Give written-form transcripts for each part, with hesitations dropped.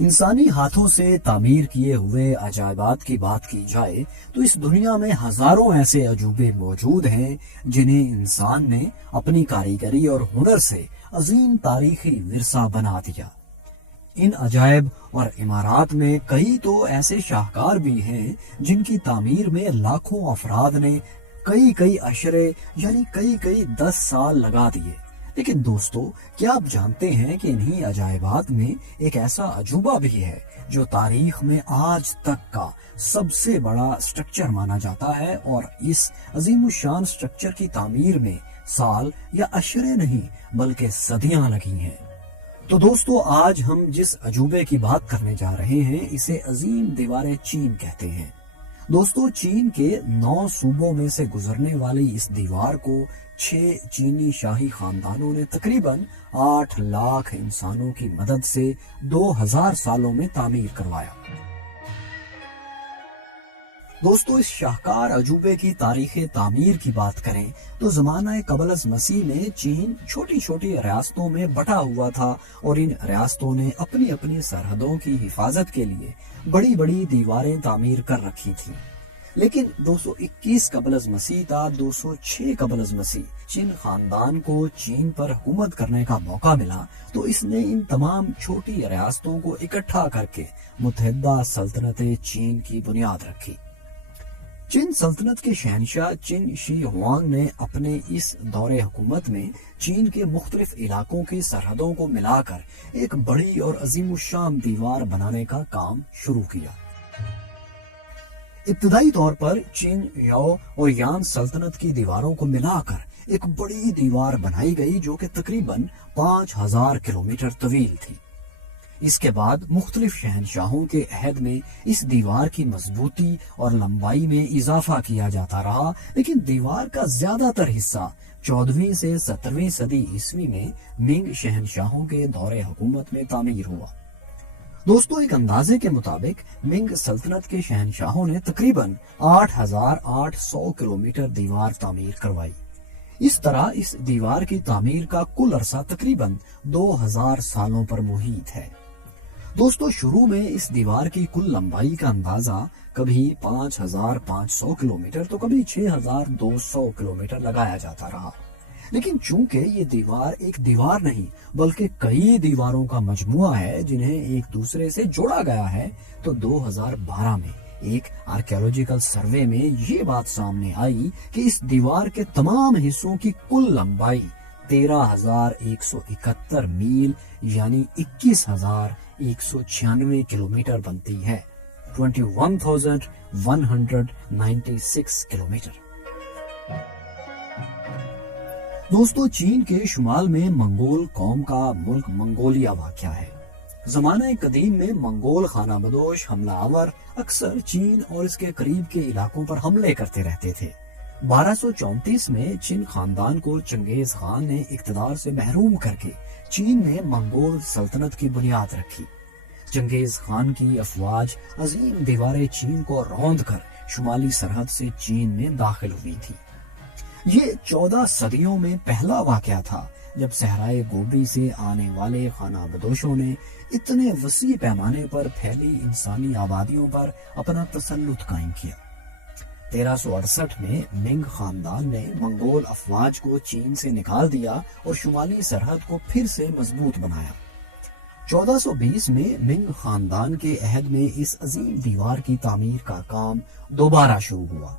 انسانی ہاتھوں سے تعمیر کیے ہوئے عجائبات کی بات کی جائے تو اس دنیا میں ہزاروں ایسے عجوبے موجود ہیں جنہیں انسان نے اپنی کاریگری اور ہنر سے عظیم تاریخی ورثہ بنا دیا۔ ان عجائب اور عمارات میں کئی تو ایسے شاہکار بھی ہیں جن کی تعمیر میں لاکھوں افراد نے کئی عشرے یعنی کئی 10 سال لگا دیے۔ لیکن دوستو، کیا آپ جانتے ہیں کہ انہی عجائبات میں ایک ایسا عجوبہ بھی ہے جو تاریخ میں آج تک کا سب سے بڑا سٹرکچر مانا جاتا ہے، اور اس عظیم الشان سٹرکچر کی تعمیر میں سال یا عشرے نہیں بلکہ صدیاں لگی ہیں۔ تو دوستو، آج ہم جس عجوبے کی بات کرنے جا رہے ہیں اسے عظیم دیوار چین کہتے ہیں۔ دوستو، چین کے 9 صوبوں میں سے گزرنے والی اس دیوار کو 6 چینی شاہی خاندانوں نے تقریباً 8 لاکھ انسانوں کی مدد سے 2000 سالوں میں تعمیر کروایا۔ دوستو، اس شاہکار عجوبے کی تاریخ تعمیر کی بات کریں تو زمانہ قبل از مسیح میں چین چھوٹی چھوٹی ریاستوں میں بٹا ہوا تھا، اور ان ریاستوں نے اپنی اپنی سرحدوں کی حفاظت کے لیے بڑی بڑی دیواریں تعمیر کر رکھی تھیں۔ لیکن 221 قبل از مسیح تا 206 قبل از مسیح چین خاندان کو چین پر حکومت کرنے کا موقع ملا تو اس نے ان تمام چھوٹی ریاستوں کو اکٹھا کر کے متحدہ سلطنت چین کی بنیاد رکھی۔ چین سلطنت کے شہنشاہ چین شی ہوانگ نے اپنے اس دور حکومت میں چین کے مختلف علاقوں کی سرحدوں کو ملا کر ایک بڑی اور عظیم الشان دیوار بنانے کا کام شروع کیا۔ ابتدائی طور پر چین یاؤ اور یان سلطنت کی دیواروں کو ملا کر ایک بڑی دیوار بنائی گئی جو کہ تقریباً 5000 کلومیٹر طویل تھی۔ اس کے بعد مختلف شہنشاہوں کے عہد میں اس دیوار کی مضبوطی اور لمبائی میں اضافہ کیا جاتا رہا، لیکن دیوار کا زیادہ تر حصہ 14ویں سے 17ویں صدی عیسوی میں منگ شہنشاہوں کے دور حکومت میں تعمیر ہوا۔ دوستو، ایک اندازے کے مطابق منگ سلطنت کے شہنشاہوں نے تقریباً 8800 کلومیٹر دیوار تعمیر کروائی۔ اس طرح اس دیوار کی تعمیر کا کل عرصہ تقریباً 2000 سالوں پر محیط ہے۔ دوستو، شروع میں اس دیوار کی کل لمبائی کا اندازہ کبھی 5500 کلومیٹر تو کبھی 6200 کلومیٹر لگایا جاتا رہا، لیکن چونکہ یہ دیوار ایک دیوار نہیں بلکہ کئی دیواروں کا مجموعہ ہے جنہیں ایک دوسرے سے جوڑا گیا ہے، تو 2012 میں ایک آرکیولوجیکل سروے میں یہ بات سامنے آئی کہ اس دیوار کے تمام حصوں کی کل لمبائی 13171 میل یعنی 21196 کلومیٹر بنتی ہے، 21196 کلومیٹر۔ دوستو، چین کے شمال میں منگول قوم کا ملک منگولیا واقع ہے۔ زمانہ قدیم میں منگول خانہ بدوش حملہ آور اکثر چین اور اس کے قریب کے علاقوں پر حملے کرتے رہتے تھے۔ 1234 میں چین خاندان کو چنگیز خان نے اقتدار سے محروم کر کے چین میں منگول سلطنت کی بنیاد رکھی۔ چنگیز خان کی افواج عظیم دیوار چین کو روند کر شمالی سرحد سے چین میں داخل ہوئی تھی۔ یہ 14 صدیوں میں پہلا واقعہ تھا جب صحرائے گوبی سے آنے والے خانہ بدوشوں نے اتنے وسیع پیمانے پر پھیلی انسانی آبادیوں پر اپنا تسلط قائم کیا۔ 1368 میں منگ خاندان نے منگول افواج کو چین سے نکال دیا اور شمالی سرحد کو پھر سے مضبوط بنایا۔ 1420 میں منگ خاندان کے عہد میں اس عظیم دیوار کی تعمیر کا کام دوبارہ شروع ہوا۔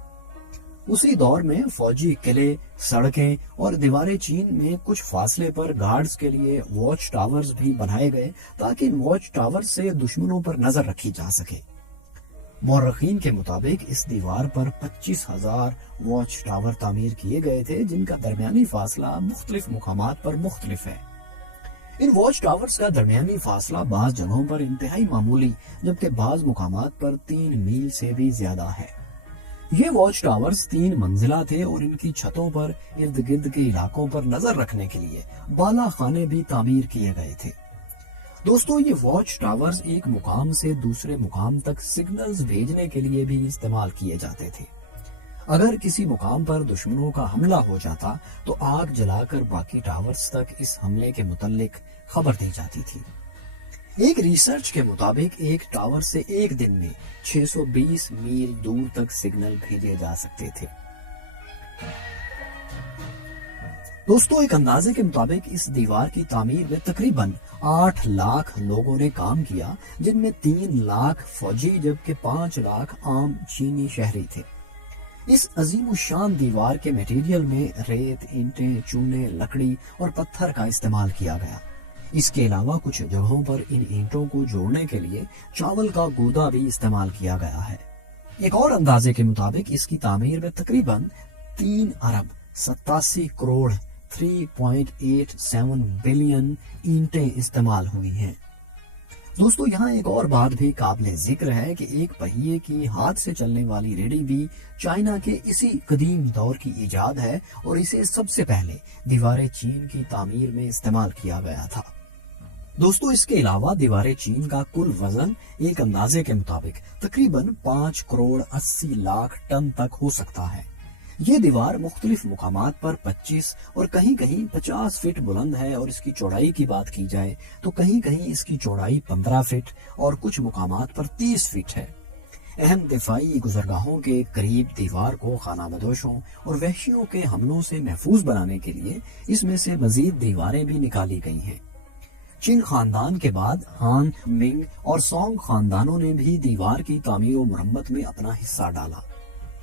اسی دور میں فوجی قلعے، سڑکیں اور دیوار چین میں کچھ فاصلے پر گارڈز کے لیے واچ ٹاورز بھی بنائے گئے تاکہ ان واچ ٹاورز سے دشمنوں پر نظر رکھی جا سکے۔ مورخین کے مطابق اس دیوار پر 25,000 واچ ٹاور تعمیر کیے گئے تھے جن کا درمیانی فاصلہ مختلف مقامات پر مختلف ہے۔ ان واچ ٹاورز کا درمیانی فاصلہ بعض جگہوں پر انتہائی معمولی جبکہ بعض مقامات پر 3 میل سے بھی زیادہ ہے۔ یہ واچ ٹاورز 3 منزلہ تھے اور ان کی چھتوں پر ارد گرد کے علاقوں پر نظر رکھنے کے لیے بالا خانے بھی تعمیر کیے گئے تھے۔ دوستو، یہ واچ ٹاورز ایک مقام سے دوسرے مقام تک سگنلز بھیجنے کے لیے بھی استعمال کیے جاتے تھے۔ اگر کسی مقام پر دشمنوں کا حملہ ہو جاتا تو آگ جلا کر باقی ٹاورز تک اس حملے کے متعلق خبر دی جاتی تھی۔ ایک ریسرچ کے مطابق ایک ٹاور سے ایک دن میں 620 میل دور تک سگنل بھیجے جا سکتے تھے۔ دوستو، ایک اندازے کے مطابق اس دیوار کی تعمیر میں تقریباً 8 لاکھ لوگوں نے کام کیا، جن میں 3 لاکھ فوجی جبکہ 5 لاکھ عام چینی شہری تھے۔ اس عظیم الشان دیوار کے میٹیریل میں ریت، اینٹیں، چونے، لکڑی اور پتھر کا استعمال کیا گیا۔ اس کے علاوہ کچھ جگہوں پر ان اینٹوں کو جوڑنے کے لیے چاول کا گودا بھی استعمال کیا گیا ہے۔ ایک اور اندازے کے مطابق اس کی تعمیر میں تقریباً 3 ارب 87 کروڑ 3.87 بلین اینٹیں استعمال ہوئی ہیں۔ دوستو، یہاں ایک اور بات بھی قابل ذکر ہے کہ ایک پہیے کی ہاتھ سے چلنے والی ریڑھی بھی چائنا کے اسی قدیم دور کی ایجاد ہے اور اسے سب سے پہلے دیوار چین کی تعمیر میں استعمال کیا گیا تھا۔ دوستو، اس کے علاوہ دیوار چین کا کل وزن ایک اندازے کے مطابق تقریباً 5 کروڑ 80 لاکھ ٹن تک ہو سکتا ہے۔ یہ دیوار مختلف مقامات پر 25 اور کہیں کہیں 50 فٹ بلند ہے اور اس کی چوڑائی کی بات کی جائے تو کہیں کہیں اس کی چوڑائی 15 فٹ اور کچھ مقامات پر 30 فٹ ہے۔ اہم دفاعی گزرگاہوں کے قریب دیوار کو خانہ بدوشوں اور وحشیوں کے حملوں سے محفوظ بنانے کے لیے اس میں سے مزید دیواریں بھی نکالی گئی ہیں۔ چین خاندان کے بعد ہان، منگ اور سونگ خاندانوں نے بھی دیوار کی تعمیر و مرمت میں اپنا حصہ ڈالا۔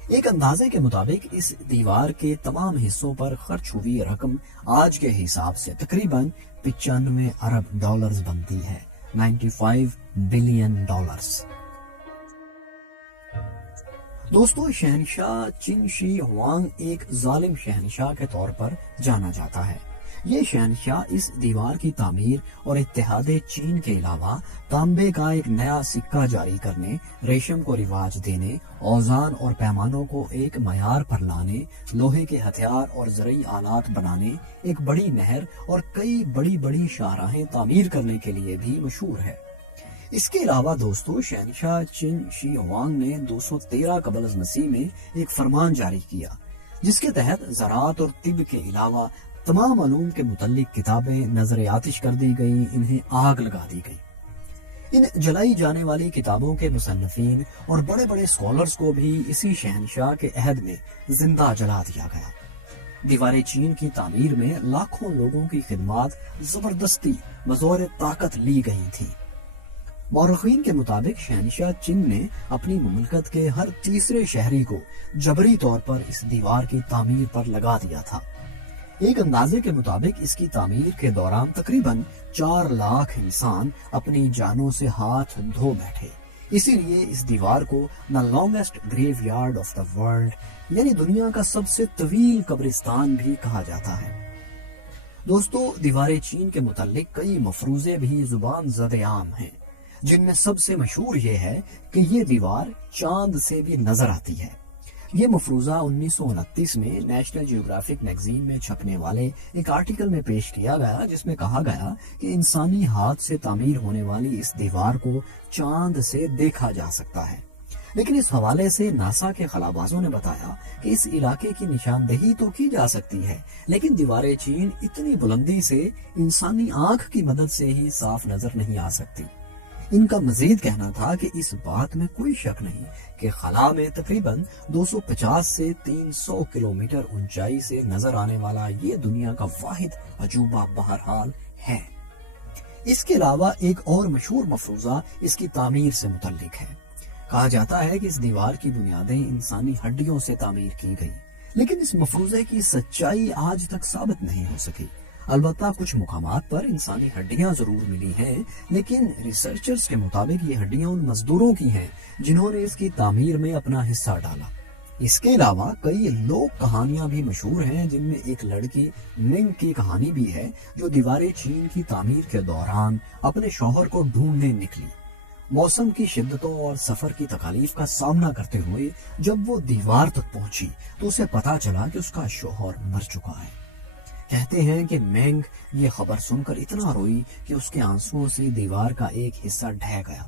ایک اندازے کے مطابق اس دیوار کے تمام حصوں پر خرچ ہوئی رقم آج کے حساب سے تقریباً 95 ارب ڈالرز بنتی ہے، 95 بلین ڈالرز۔ دوستو، شہنشاہ چن شی ہوانگ ایک ظالم شہنشاہ کے طور پر جانا جاتا ہے۔ یہ شہنشاہ اس دیوار کی تعمیر اور اتحاد چین کے علاوہ تانبے کا ایک نیا سکہ جاری کرنے، ریشم کو رواج دینے، اوزان اور پیمانوں کو ایک معیار پر لانے، لوہے کے ہتھیار اور زرعی آلات بنانے، ایک بڑی نہر اور کئی بڑی بڑی شاہراہیں تعمیر کرنے کے لیے بھی مشہور ہے۔ اس کے علاوہ دوستو، شہنشاہ چن شی ہوانگ نے 213 قبل از مسیح میں ایک فرمان جاری کیا جس کے تحت زراعت اور طب کے علاوہ تمام علوم کے متعلق کتابیں نظر آتش کر دی گئیں، انہیں آگ لگا دی گئی۔ ان جلائی جانے والی کتابوں کے مصنفین اور بڑے بڑے اسکالرز کو بھی اسی شہنشاہ کے عہد میں زندہ جلا دیا گیا۔ دیوار چین کی تعمیر میں لاکھوں لوگوں کی خدمات زبردستی بزور طاقت لی گئی تھی۔ مورخین کے مطابق شہنشاہ چن نے اپنی مملکت کے ہر تیسرے شہری کو جبری طور پر اس دیوار کی تعمیر پر لگا دیا تھا۔ ایک اندازے کے مطابق اس کی تعمیر کے دوران تقریباً 4 لاکھ انسان اپنی جانوں سے ہاتھ دھو بیٹھے۔ اسی لیے اس دیوار کو دا لانگیسٹ گریو یارڈ آف دا ورلڈ یعنی دنیا کا سب سے طویل قبرستان بھی کہا جاتا ہے۔ دوستو، دیوار چین کے متعلق کئی مفروضے بھی زبان زد عام ہیں، جن میں سب سے مشہور یہ ہے کہ یہ دیوار چاند سے بھی نظر آتی ہے۔ یہ مفروضہ 1929 میں نیشنل جیوگرافک میگزین میں چھپنے والے ایک آرٹیکل میں پیش کیا گیا، جس میں کہا گیا کہ انسانی ہاتھ سے تعمیر ہونے والی اس دیوار کو چاند سے دیکھا جا سکتا ہے۔ لیکن اس حوالے سے ناسا کے خلابازوں نے بتایا کہ اس علاقے کی نشاندہی تو کی جا سکتی ہے، لیکن دیوار چین اتنی بلندی سے انسانی آنکھ کی مدد سے ہی صاف نظر نہیں آ سکتی۔ ان کا مزید کہنا تھا کہ اس بات میں کوئی شک نہیں کہ خلا میں تقریباً 250 سے 300 کلومیٹر اونچائی سے نظر آنے والا یہ دنیا کا واحد عجوبہ بہرحال ہے۔ اس کے علاوہ ایک اور مشہور مفروضہ اس کی تعمیر سے متعلق ہے۔ کہا جاتا ہے کہ اس دیوار کی بنیادیں انسانی ہڈیوں سے تعمیر کی گئی، لیکن اس مفروضے کی سچائی آج تک ثابت نہیں ہو سکی۔ البتہ کچھ مقامات پر انسانی ہڈیاں ضرور ملی ہیں، لیکن ریسرچرز کے مطابق یہ ہڈیاں ان مزدوروں کی ہیں جنہوں نے اس کی تعمیر میں اپنا حصہ ڈالا۔ اس کے علاوہ کئی لوک کہانیاں بھی مشہور ہیں، جن میں ایک لڑکی منگ کی کہانی بھی ہے جو دیوار چین کی تعمیر کے دوران اپنے شوہر کو ڈھونڈنے نکلی۔ موسم کی شدتوں اور سفر کی تکالیف کا سامنا کرتے ہوئے جب وہ دیوار تک پہنچی تو اسے پتا چلا کہ اس کا شوہر مر چکا ہے۔ کہتے ہیں کہ مینگ یہ خبر سن کر اتنا روئی کہ اس کے آنسوؤں سے دیوار کا ایک حصہ ڈھہ گیا۔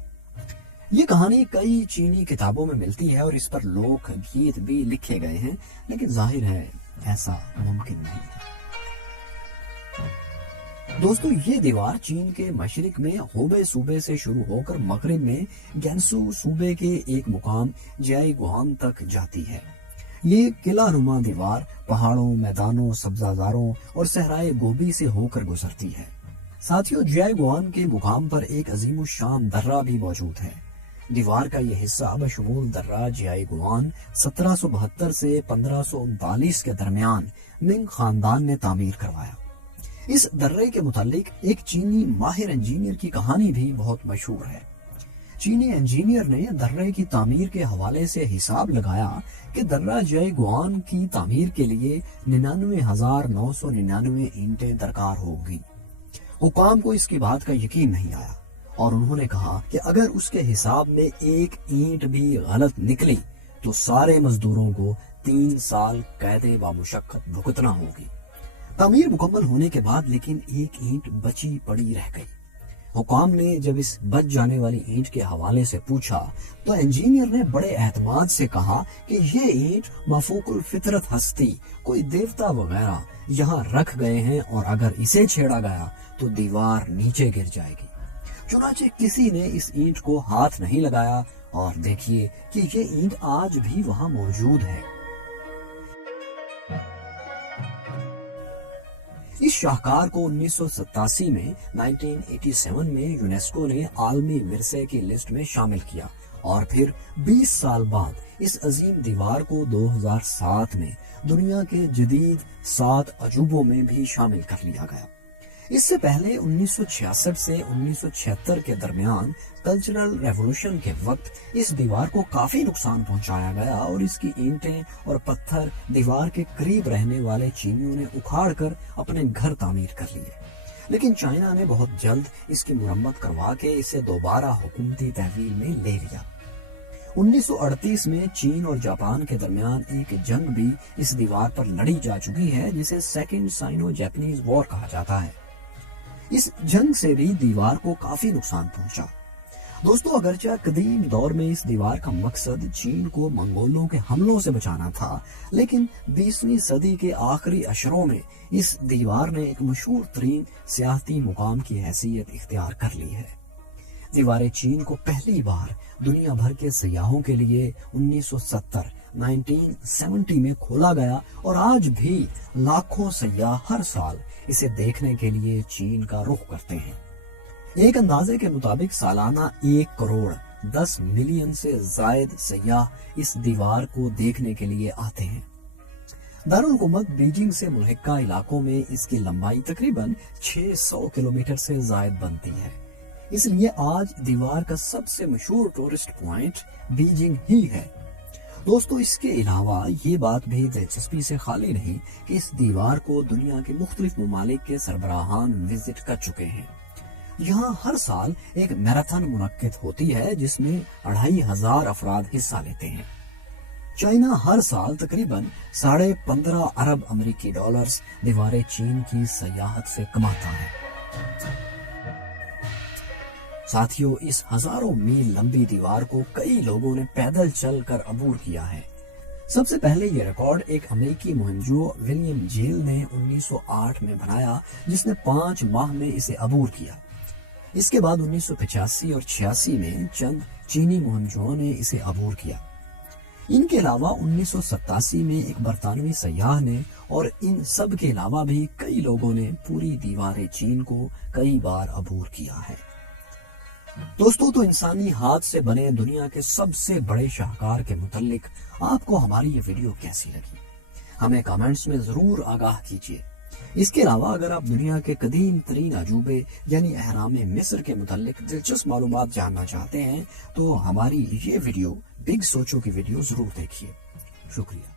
یہ کہانی کئی چینی کتابوں میں ملتی ہے اور اس پر لوک گیت بھی لکھے گئے ہیں، لیکن ظاہر ہے ایسا ممکن نہیں ہے۔ دوستو یہ دیوار چین کے مشرق میں ہوبے صوبے سے شروع ہو کر مغرب میں گینسو صوبے کے ایک مقام جائی گوان تک جاتی ہے۔ یہ قلعہ نما دیوار پہاڑوں، میدانوں، سبزہ زاروں اور صحرائے گوبی سے ہو کر گزرتی ہے۔ ساتھیوں، جائی گوان کے مقام پر ایک عظیم الشان درہ بھی موجود ہے۔ دیوار کا یہ حصہ بشمول درہ جائی گوان 1772 سے 1539 کے درمیان منگ خاندان نے تعمیر کروایا۔ اس درے کے متعلق ایک چینی ماہر انجینئر کی کہانی بھی بہت مشہور ہے۔ چینی انجینئر نے درے کی تعمیر کے حوالے سے حساب لگایا کہ درہ جائی گوان کی تعمیر کے لیے 99,999 اینٹیں درکار ہوگی۔ حکام کو اس کی بات کا یقین نہیں آیا اور انہوں نے کہا کہ اگر اس کے حساب میں ایک اینٹ بھی غلط نکلی تو سارے مزدوروں کو 3 سال قید و مشقت بھگتنا ہوگی۔ تعمیر مکمل ہونے کے بعد لیکن ایک اینٹ بچی پڑی رہ گئی۔ حکام نے جب اس بچ جانے والی اینٹ کے حوالے سے پوچھا تو انجینئر نے بڑے اعتماد سے کہا کہ یہ اینٹ مفوق الفطرت ہستی، کوئی دیوتا وغیرہ یہاں رکھ گئے ہیں اور اگر اسے چھیڑا گیا تو دیوار نیچے گر جائے گی۔ چنانچہ کسی نے اس اینٹ کو ہاتھ نہیں لگایا اور دیکھیے کہ یہ اینٹ آج بھی وہاں موجود ہے۔ اس شاہکار کو 1987 میں 1987 میں یونیسکو نے عالمی ورثے کی لسٹ میں شامل کیا اور پھر 20 سال بعد اس عظیم دیوار کو 2007 میں دنیا کے جدید 7 عجوبوں میں بھی شامل کر لیا گیا۔ اس سے پہلے 1966 سے 1976 کے درمیان کلچرل ریولوشن کے وقت اس دیوار کو کافی نقصان پہنچایا گیا اور اس کی اینٹیں اور پتھر دیوار کے قریب رہنے والے چینیوں نے اکھاڑ کر اپنے گھر تعمیر کر لیے، لیکن چائنا نے بہت جلد اس کی مرمت کروا کے اسے دوبارہ حکومتی تحویل میں لے لیا۔ 1938 میں چین اور جاپان کے درمیان ایک جنگ بھی اس دیوار پر لڑی جا چکی ہے جسے سیکنڈ سائنو جاپانیز وار کہا جاتا ہے۔ اس جنگ سے بھی دیوار کو کافی نقصان پہنچا۔ دوستو، اگرچہ قدیم دور میں اس دیوار کا مقصد چین کو منگولوں کے حملوں سے بچانا تھا، لیکن 20ویں صدی کے آخری اشروں میں اس دیوار نے ایک مشہور ترین سیاحتی مقام کی حیثیت اختیار کر لی ہے۔ دیوار چین کو پہلی بار دنیا بھر کے سیاحوں کے لیے 1970 میں کھولا گیا اور آج بھی لاکھوں سیاح ہر سال اسے دیکھنے کے لیے چین کا رخ کرتے ہیں۔ ایک اندازے کے مطابق سالانہ 1 کروڑ 10 ملین سے زائد سیاح اس دیوار کو دیکھنے کے لیے آتے ہیں۔ دارالحکومت بیجنگ سے ملحقہ علاقوں میں اس کی لمبائی تقریباً 600 کلومیٹر سے زائد بنتی ہے، اس لیے آج دیوار کا سب سے مشہور ٹورسٹ پوائنٹ بیجنگ ہی ہے۔ دوستو، اس کے علاوہ یہ بات بھی دلچسپی سے خالی نہیں کہ اس دیوار کو دنیا کے مختلف ممالک کے سربراہان وزٹ کر چکے ہیں۔ یہاں ہر سال ایک میراتھن منعقد ہوتی ہے جس میں 2500 افراد حصہ لیتے ہیں۔ چائنا ہر سال تقریباً 15.5 ارب امریکی ڈالرز دیوار چین کی سیاحت سے کماتا ہے۔ ساتھیوں، اس ہزاروں میل لمبی دیوار کو کئی لوگوں نے پیدل چل کر عبور کیا ہے۔ سب سے پہلے یہ ریکارڈ ایک امریکی مہمجو ولیم جیل نے 1908 میں بنایا، جس نے 5 ماہ میں اسے عبور کیا۔ اس کے بعد 1985 اور 86 میں چند چینی مہمجوؤں نے اسے عبور کیا۔ ان کے علاوہ 1987 میں ایک برطانوی سیاح نے اور ان سب کے علاوہ بھی کئی لوگوں نے پوری دیوار چین کو کئی بار عبور کیا ہے۔ دوستو، تو انسانی ہاتھ سے بنے دنیا کے سب سے بڑے شاہکار کے متعلق آپ کو ہماری یہ ویڈیو کیسی لگی؟ ہمیں کامنٹس میں ضرور آگاہ کیجیے۔ اس کے علاوہ اگر آپ دنیا کے قدیم ترین عجوبے یعنی اہرام مصر کے متعلق دلچسپ معلومات جاننا چاہتے ہیں تو ہماری یہ ویڈیو بگ سوچو کی ویڈیو ضرور دیکھیے۔ شکریہ۔